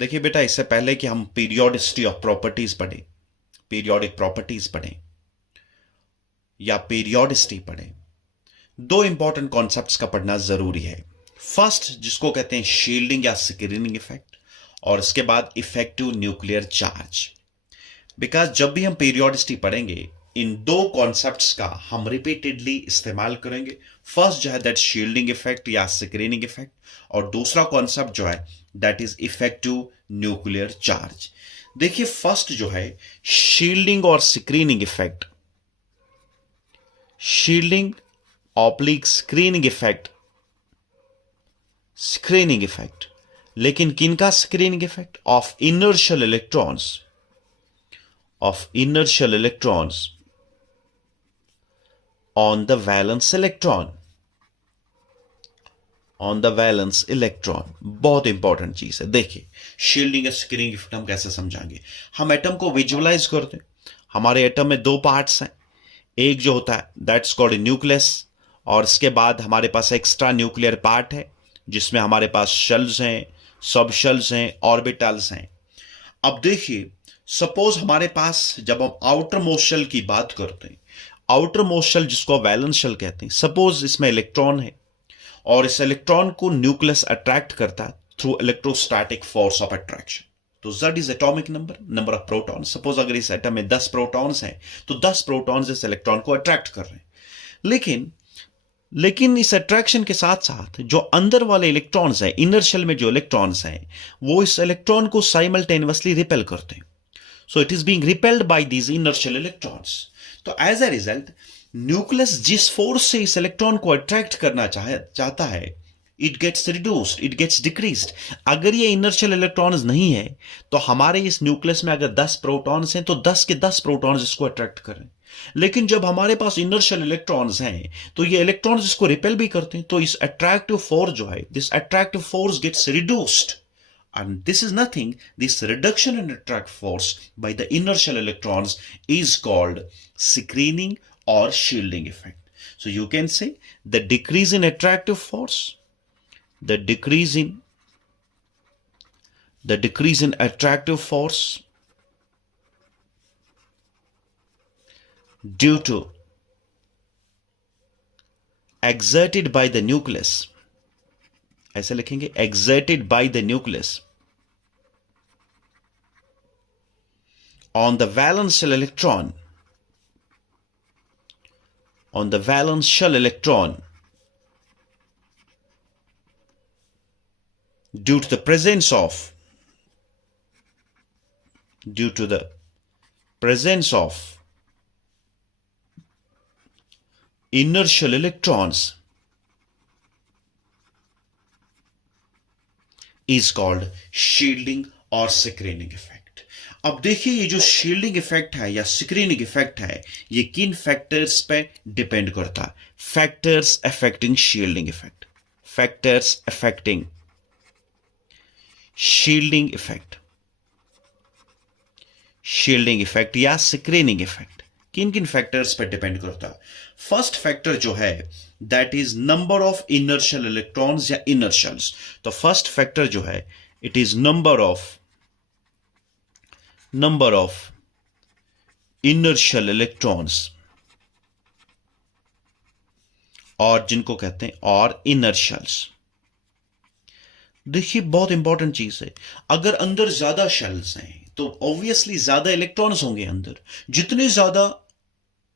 देखिए बेटा, इससे पहले कि हम पीरियोडिसिटी ऑफ प्रॉपर्टीज पढ़ें, पीरियोडिक प्रॉपर्टीज पढ़ें या पीरियोडिसिटी पढ़ें, दो इंपॉर्टेंट कॉन्सेप्ट्स का पढ़ना जरूरी है। फर्स्ट, जिसको कहते हैं शील्डिंग या स्क्रीनिंग इफेक्ट, और इसके बाद इफेक्टिव न्यूक्लियर चार्ज। बिकॉज जब भी हम पीरियोडिसिटी पढ़ेंगे, इन दो कॉन्सेप्ट्स का हम रिपीटेडली इस्तेमाल करेंगे। फर्स्ट जो है दैट शील्डिंग इफेक्ट या स्क्रीनिंग इफेक्ट, और दूसरा कॉन्सेप्ट जो है that is effective nuclear charge. देखिए, फर्स्ट जो है शील्डिंग और screening effect, shielding oblique screening effect, screening effect, लेकिन किनका screening effect? Of inertial electrons, of inertial electrons on the valence electron, on the valence electron। बहुत important चीज है। देखिए, शील्डिंग या स्क्रीनिंग इफेक्ट हम कैसे समझाएंगे? हम एटम को विजुअलाइज करते हैं। हमारे एटम में दो पार्ट्स हैं। एक जो होता है दैट्स कॉल्ड न्यूक्लियस, और इसके बाद हमारे पास एक्स्ट्रा न्यूक्लियर पार्ट है जिसमें हमारे पास शेल्स हैं, सब शेल्स हैं, ऑर्बिटल्स हैं। अब देखिए, सपोज हमारे पास जब हम आउटर मोस्ट शेल की बात करते हैं, आउटर मोस्ट शेल जिसको वैलेंस शेल कहते हैं, सपोज इसमें इलेक्ट्रॉन है और इस इलेक्ट्रॉन को न्यूक्लियस अट्रैक्ट करता है through electrostatic force of attraction. तो Z is atomic number, number of proton. Suppose अगर इस एटम में 10 प्रोटॉन्स हैं तो 10 प्रोटॉन्स इस इलेक्ट्रॉन को अट्रैक्ट कर रहे हैं। लेकिन इस अट्रैक्शन के साथ साथ जो अंदर वाले इलेक्ट्रॉन्स हैं, इनर शेल में जो इलेक्ट्रॉन्स हैं, वो इस इलेक्ट्रॉन को साइमल्टेनियसली रिपेल करते हैं। So it is being repelled by these inertial electrons. तो as a result, न्यूक्लियस जिस फोर्स से इस इलेक्ट्रॉन को अट्रैक्ट करना चाहता है, it gets reduced, it gets decreased. अगर ये इनर्शियल इलेक्ट्रॉन्स नहीं है तो हमारे इस न्यूक्लियस में अगर 10 प्रोटॉन्स हैं तो 10 के 10 प्रोटॉन्स इसको अट्रैक्ट करें। लेकिन जब हमारे पास इनर्शियल इलेक्ट्रॉन्स हैं तो ये इलेक्ट्रॉन्स इसको रिपेल भी करते हैं। तो इस अट्रैक्टिव फोर्स जो है, this attractive force gets reduced. And this is nothing, this reduction in attract force by the inertial electrons is called screening or shielding effect. So you can say the decrease in attractive force, the decrease in attractive force due to exerted by the nucleus, ऐसे लिखेंगे exerted by the nucleus on the valence shell electron, on the valence shell electron due to the presence of inertial electrons is called shielding or screening effect। अब देखिए, ये जो shielding effect है या screening effect है, ये किन factors पे डिपेंड करता है? Factors affecting shielding effect, factors affecting shielding effect, shielding effect या स्क्रीनिंग इफेक्ट किन किन फैक्टर्स पे डिपेंड करता है? फर्स्ट फैक्टर जो है that is number of inertial electrons या इनर्शियल्स। तो फर्स्ट फैक्टर जो है it is number of inertial electrons, और जिनको कहते हैं और इनर्शियल्स। देखिए, बहुत इंपॉर्टेंट चीज है, अगर अंदर ज्यादा शेल्स हैं तो ऑब्वियसली ज्यादा इलेक्ट्रॉन्स होंगे अंदर। जितने ज्यादा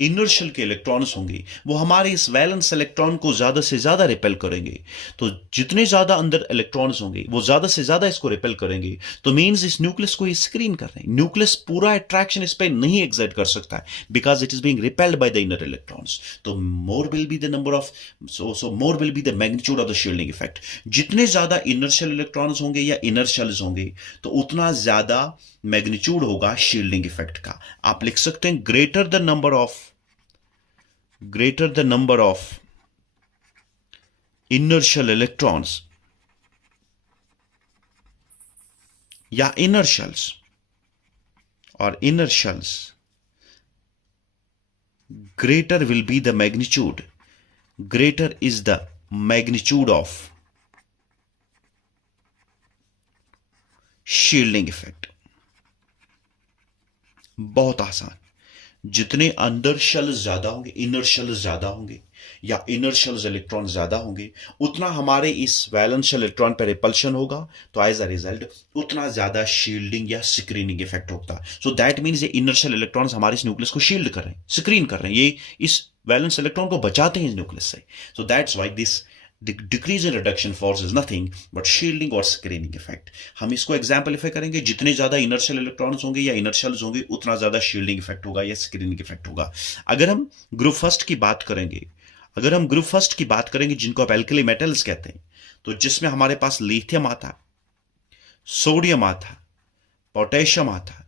इनर्शियल के इलेक्ट्रॉन्स होंगे वो हमारे इस वैलेंस इलेक्ट्रॉन को ज्यादा से ज्यादा रिपेल करेंगे। तो जितने ज्यादा अंदर इलेक्ट्रॉन्स होंगे वो ज्यादा से ज्यादा इसको रिपेल करेंगे। तो मींस इस न्यूक्लियस को ये स्क्रीन कर रहे हैं। न्यूक्लियस पूरा अट्रैक्शन इस पे नहीं एग्जर्ट कर सकता है because it is being repelled by the inner electrons. तो more will be the number of more will be the magnitude of the shielding effect. जितने ज्यादा इनर्शियल इलेक्ट्रॉन्स होंगे या इनर शेल्स होंगे तो उतना ज्यादा मैग्नीट्यूड होगा शील्डिंग इफेक्ट का। आप लिख सकते हैं greater the number of inertial electrons या inertials or inertials, greater will be the magnitude, greater is the magnitude of shielding effect. बहुत आसान। जितने अंदर शेल्स ज्यादा होंगे, इनर शेल्स ज्यादा होंगे या इनर शेल्स इलेक्ट्रॉन ज्यादा होंगे, उतना हमारे इस वैलेंस शेल इलेक्ट्रॉन पर रिपल्शन होगा, तो एज अ रिजल्ट उतना ज्यादा शील्डिंग या स्क्रीनिंग इफेक्ट होता है। सो दैट मीन्स ये इनर शेल इलेक्ट्रॉन्स हमारे इस न्यूक्लियस को शील्ड कर रहे हैं, स्क्रीन कर रहे हैं, ये इस वैलेंस इलेक्ट्रॉन को बचाते हैं इस न्यूक्लियस से। So that's why this decrease in reduction force is nothing but shielding और स्क्रीनिंग इफेक्ट। हम इसको एग्जाम्पलीफाई करेंगे, जितने ज्यादा इनर शेल इलेक्ट्रॉन्स होंगे या इनर शेल्स होंगे, उतना ज्यादा शील्डिंग इफेक्ट होगा या स्क्रीनिंग इफेक्ट होगा। अगर हम ग्रुप फर्स्ट की बात करेंगे, जिनको आप एल्कली मेटल्स कहते हैं, तो जिसमें हमारे पास लिथियम आता, सोडियम आता, पोटेशियम आता,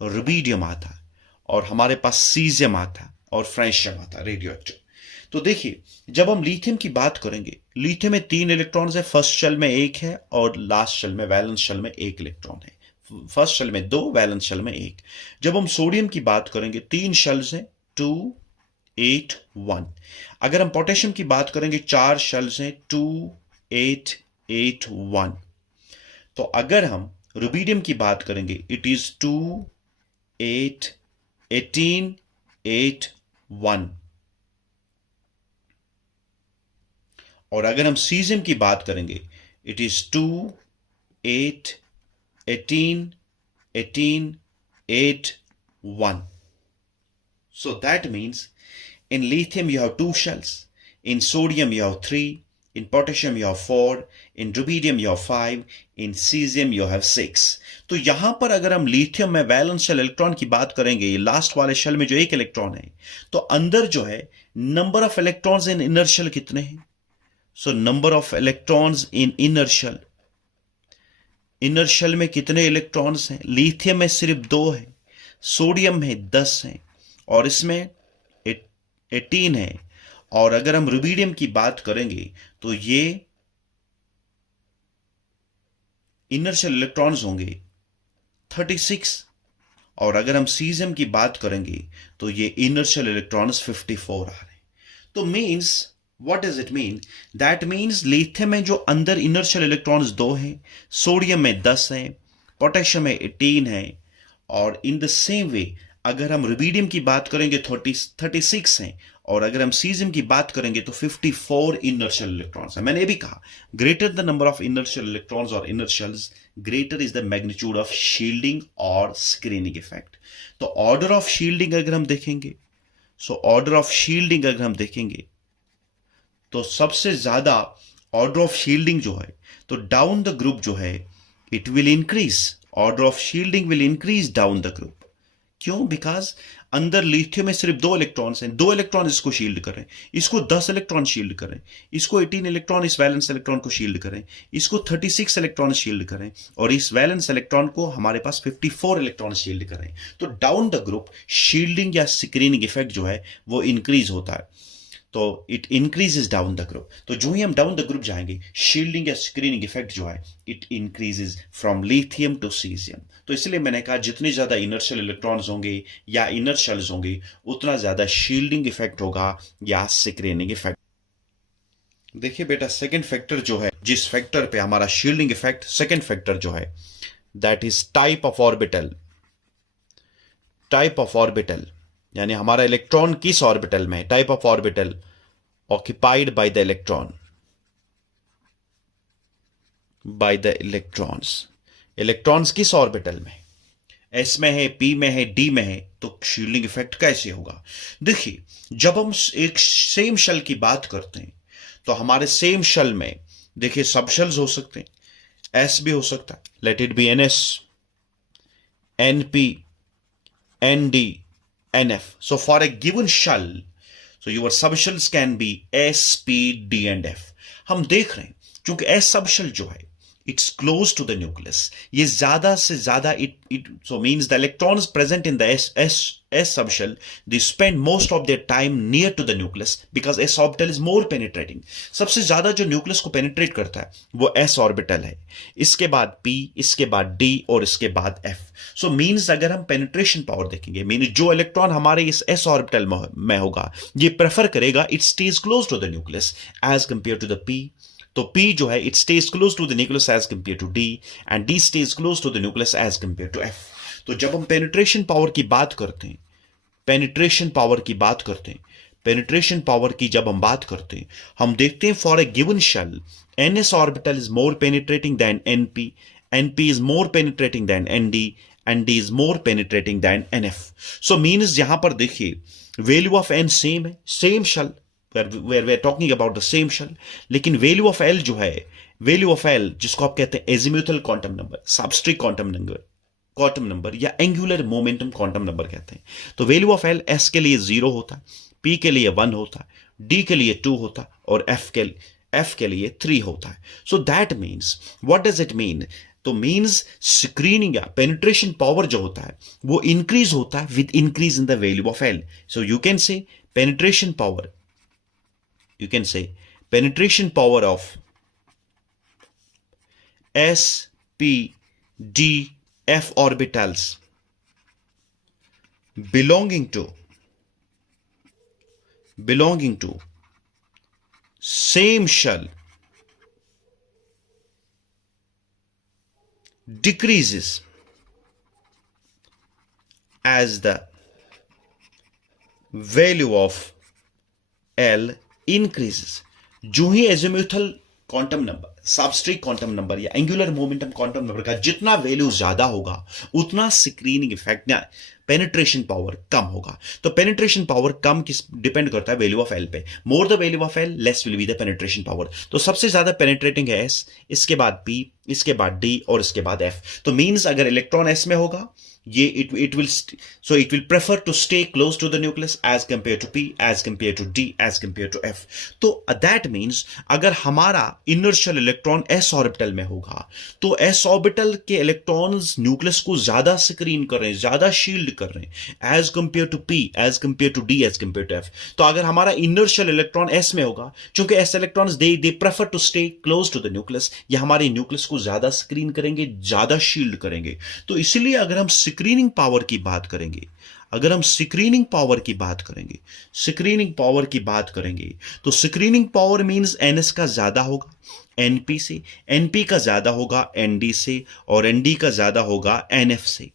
रुबीडियम आता, और हमारे पास सीजियम आता और फ्रेंशियम आता, रेडियो एक्टिव। तो देखिए, जब हम लिथियम की बात करेंगे, लिथियम में 3 इलेक्ट्रॉन्स है, फर्स्ट शेल में 1 है और लास्ट शेल में वैलेंस शेल में 1 इलेक्ट्रॉन है। फर्स्ट शेल में 2, वैलेंस शेल में 1। जब हम सोडियम की बात करेंगे, 3 शेल्स हैं, 2 8 1। अगर हम पोटेशियम की बात करेंगे, 4 शेल्स हैं, 2 8 8 1। तो अगर हम रुबीडियम की बात करेंगे, इट इज 2 8 18 8 1। और अगर हम सीजियम की बात करेंगे, it is 2 8 18 18 8 1। So that means in lithium you have 2 shells, in sodium you have 3, in potassium you have 4, in rubidium you have 5, in cesium you have 6। तो यहां पर अगर हम लिथियम में वैलेंस शेल इलेक्ट्रॉन की बात करेंगे, ये लास्ट वाले शेल में जो 1 इलेक्ट्रॉन है, तो अंदर जो है number of electrons in inner shell कितने हैं? So number of electrons in inner shell, inner shell में कितने इलेक्ट्रॉन्स हैं? लिथियम में सिर्फ 2 है, सोडियम में 10 है और इसमें 18 है। और अगर हम रुबीडियम की बात करेंगे तो ये इनर शेल इलेक्ट्रॉन्स होंगे 36। और अगर हम सीजियम की बात करेंगे तो ये इनर शेल इलेक्ट्रॉन्स 54 आ रहे हैं। तो means what does it mean? That means lithium में जो अंदर इनर शेल इलेक्ट्रॉन्स 2 हैं, सोडियम में 10 हैं, पोटेशियम में 18 है, और इन द सेम वे अगर हम रुबीडियम की बात करेंगे 36 हैं, और अगर हम सीजियम की बात करेंगे तो 54 इनर शेल इलेक्ट्रॉन्स है। मैंने ये भी कहा, greater the number of inner shell electrons और inner shells, greater is the magnitude of shielding और स्क्रीनिंग इफेक्ट। तो ऑर्डर ऑफ शील्डिंग अगर हम देखेंगे, तो सबसे ज्यादा ऑर्डर ऑफ शील्डिंग जो है, तो डाउन द ग्रुप जो है it will increase, order of shielding will increase down the group. क्यों? बिकॉज अंदर लिथियम में सिर्फ 2 इलेक्ट्रॉन्स हैं, 2 इलेक्ट्रॉन इसको शील्ड कर रहे हैं, इसको 10 इलेक्ट्रॉन शील्ड कर रहे हैं, इसको 18 इलेक्ट्रॉन इस वैलेंस इलेक्ट्रॉन को शील्ड कर रहे हैं, इसको 36 इलेक्ट्रॉन शील्ड कर रहे हैं, और इस वैलेंस इलेक्ट्रॉन को हमारे पास 54 इलेक्ट्रॉन शील्ड कर रहे हैं। तो डाउन द ग्रुप शील्डिंग या स्क्रीनिंग इफेक्ट जो है वो इंक्रीज होता है, तो it increases down the group. तो जो ही हम डाउन द ग्रुप जाएंगे, शील्डिंग या स्क्रीनिंग इफेक्ट जो है it increases from lithium to caesium. तो इसलिए मैंने कहा, जितने ज्यादा इनर शेल इलेक्ट्रॉन्स होंगे या इनर शेल्स होंगे, उतना ज्यादा शील्डिंग इफेक्ट होगा या स्क्रीनिंग इफेक्ट। देखिए बेटा, सेकेंड फैक्टर जो है, जिस फैक्टर पे हमारा शील्डिंग इफेक्ट, सेकेंड फैक्टर जो है that is type of orbital. Type of orbital यानी हमारा इलेक्ट्रॉन किस ऑर्बिटल में, type of orbital occupied by the electron, by the electrons. Electrons किस ऑर्बिटल में, एस में है, पी में है, डी में है, तो शील्डिंग इफेक्ट कैसे होगा? देखिए, जब हम एक सेम शेल की बात करते हैं, तो हमारे सेम शेल में देखिए सब शेल्स हो सकते हैं, एस भी हो सकता है, let it be NS, NP, ND, NF. So for a given shell, so your subshells can be S, P, D and F. हम देख रहे हैं, क्योंकि S subshell जो है it's close to the nucleus, ये ज्यादा से ज्यादा it so means the electrons present in the S subshell, they spend most of their time near to the nucleus because S orbital is more penetrating. सबसे ज्यादा जो nucleus को penetrate करता है वो S ऑर्बिटल है, इसके बाद P, इसके बाद D और इसके बाद F. सो मीन्स अगर हम पेनिट्रेशन पावर देखेंगे, मीन जो इलेक्ट्रॉन हमारे इस S ऑर्बिटल में होगा, ये प्रेफर करेगा it stays close to the nucleus as compared to the P, तो P जो है it stays close to the nucleus as compared to D, and D stays close to the nucleus as compared to F। तो जब हम penetration power की बात करते हैं, पेनिट्रेशन पावर की बात करते हैं, पेनिट्रेशन पावर की जब हम बात करते हैं, हम देखते हैं for a given shell ns orbital is more penetrating than np, np is more penetrating than nd, nd is more penetrating than nf। So means यहां पर देखिए वैल्यू ऑफ n सेम है, same shell, where we are talking about the same shell, लेकिन value of L जो है, value of L जिसको आप कहते हैं azimuthal quantum number, substring quantum number या एंगुलर मोमेंटम क्वांटम नंबर कहते हैं। तो वैल्यू ऑफ L S के लिए 0 होता है, P के लिए 1 होता है, D के लिए 2 होता है, और F के लिए 3 होता है। So that means, what does it mean? तो मीन्स स्क्रीनिंग या पेनिट्रेशन पावर जो होता है वो इंक्रीज होता है with increase in the value of L। So you can say penetration power, you can say penetration power of s, p, d, f orbitals belonging to same shell decreases as the value of L increases। जो ही azimuthal quantum number, substring quantum number या angular momentum quantum number का जितना value ज्यादा होगा उतना screening effect या penetration power कम होगा। तो पेनिट्रेशन पावर कम किस डिपेंड करता है? वैल्यू ऑफ एल पे। More the value of L less will be the penetration power. तो सबसे ज्यादा पेनिट्रेटिंग है एस, इसके बाद पी, इसके बाद डी और इसके बाद एफ। तो मीन्स अगर इलेक्ट्रॉन एस में होगा ये it will prefer to stay close to the nucleus as compared to P, as compared to D, as compared to F। तो that means अगर हमारा inertial इलेक्ट्रॉन s ऑर्बिटल में होगा तो s ऑर्बिटल के इलेक्ट्रॉन्स न्यूक्लियस को ज्यादा screen कर रहे हैं, ज्यादा शील्ड कर रहे हैं as compared to P, as compared to D, as compared to F। तो अगर हमारा inertial इलेक्ट्रॉन s में होगा, चूंकि s electrons they prefer to stay close to the nucleus, ये हमारे न्यूक्लियस को ज्यादा स्क्रीन करेंगे, ज्यादा शील्ड करेंगे। तो इसलिए अगर हम स्क्रीनिंग पावर की बात करेंगे, अगर हम स्क्रीनिंग पावर की बात करेंगे, स्क्रीनिंग पावर की बात करेंगे तो स्क्रीनिंग पावर मींस एनएस का ज्यादा होगा एनपी से, एनपी का ज्यादा होगा एनडी से, और एनडी का ज्यादा होगा एनएफ से।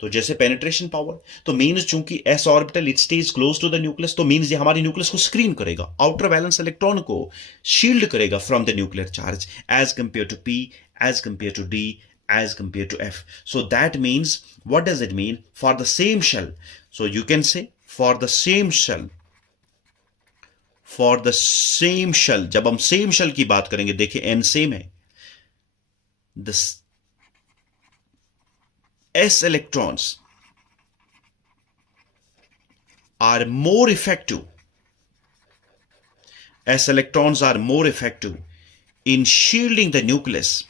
तो जैसे पेनिट्रेशन पावर, तो मींस चूंकि S orbital it stays close to the nucleus, तो मींस ये हमारे न्यूक्लियस को स्क्रीन करेगा, आउटर वैलेंस इलेक्ट्रॉन को शील्ड करेगा from the nuclear charge as compared to P, as compared to D, as compared to F। So that means, what does it mean? For the same shell, so you can say for the same shell, जब हम same shell की बात करेंगे, देखिए n same है, the s electrons are more effective, s electrons are more effective in shielding the nucleus,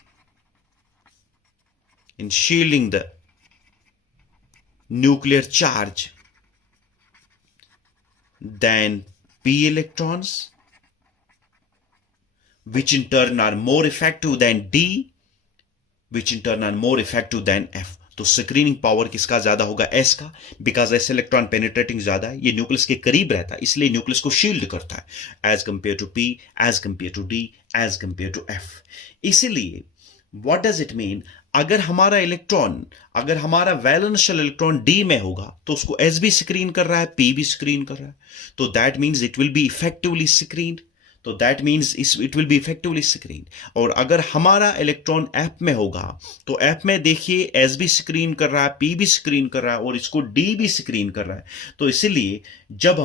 in shielding the nuclear charge than p electrons, which in turn are more effective than d, which in turn are more effective than f। तो screening power किसका ज्यादा होगा? S का, because S electron penetrating ज्यादा है, ये nucleus के करीब रहता है, इसलिए न्यूक्लियस को शील्ड करता है as compared to P, as compared to D, as compared to F. इसीलिए व्हाट डज इट मीन? अगर हमारा इलेक्ट्रॉन, अगर हमारा वैलेंशियल इलेक्ट्रॉन डी में होगा तो उसको एस भी स्क्रीन कर रहा है, पी भी स्क्रीन कर रहा है, तो that means it will be effectively screened, तो that means it will be effectively screen. और अगर हमारा इलेक्ट्रॉन एफ में होगा तो एफ में देखिए एस भी स्क्रीन कर रहा है, पी भी स्क्रीन कर रहा है, और इसको डी भी स्क्रीन कर रहा है। तो इसीलिए जब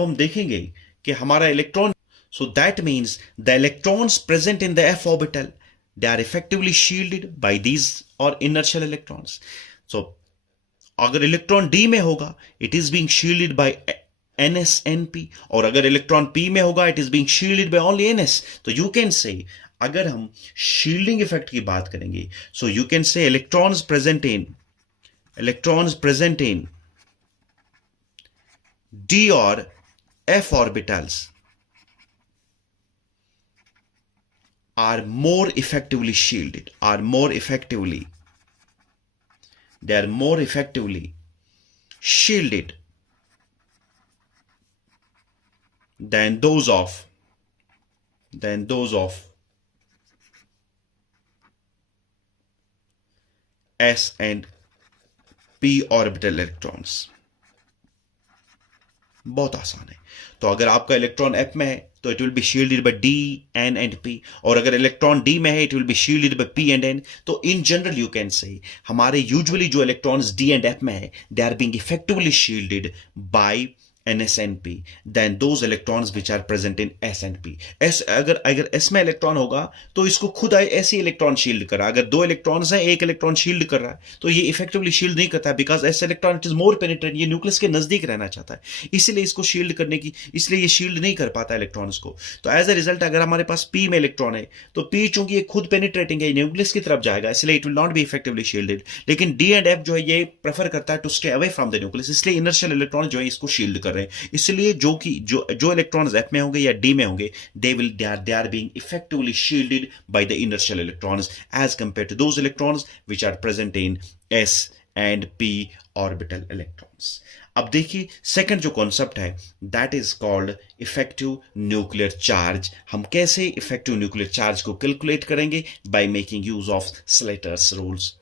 हम देखेंगे कि हमारा electron, so that means the electrons present in the F orbital, they are effectively shielded by these or inertial electrons। so अगर इलेक्ट्रॉन डी में होगा it is being shielded by ns np, और अगर इलेक्ट्रॉन p में होगा it is being shielded by only ns। तो you can say, अगर हम shielding effect की बात करेंगे, so you can say electrons present in d or f orbitals are more effectively shielded, they are more effectively shielded than those of than those of s and p orbital electrons. बहुत आसान है. तो अगर आपका electron f में है तो it will be shielded by d, n and p, और अगर इलेक्ट्रॉन d में है it will be shielded by p and n. तो in general you can say हमारे यूजुअली जो इलेक्ट्रॉन्स d एंड f में है they are being effectively shielded by ns and p than those electrons which are present in s and p. s अगर s में electron होगा तो इसको खुद ऐसे इलेक्ट्रॉन शील्ड कर रहा है. अगर दो इलेक्ट्रॉन्स हैं एक इलेक्ट्रॉन शील्ड कर रहा है तो ये इफेक्टिवली शील्ड नहीं करता है, because S electron it is more penetrant, ये न्यूक्लियस के नजदीक रहना चाहता है, इसलिए इसको शील्ड करने की, इसलिए ये शील्ड नहीं कर पाता इलेक्ट्रॉन्स को. तो एज अ रिजल्ट अगर हमारे पास p में इलेक्ट्रॉन है तो p चूंकि ये खुद पेनिट्रेटिंग है, न्यूक्लियस की तरफ जाएगा, इसलिए it will not be effectively shielded. लेकिन d एंड f जो है ये प्रेफर करता है to stay away from the nucleus, इसलिए इनर्शियल इलेक्ट्रॉन जो है इसको शील्ड कर रहे हैं. इसलिए जो इलेक्ट्रॉन्स f में होंगे या d में होंगे they are being effectively shielded by the inertial electrons as compared to those electrons which are present in s and p orbital electrons. अब देखिए सेकंड जो कॉन्सेप्ट है that is called effective nuclear charge. हम कैसे effective nuclear charge को calculate करेंगे? By making use of Slater's rules.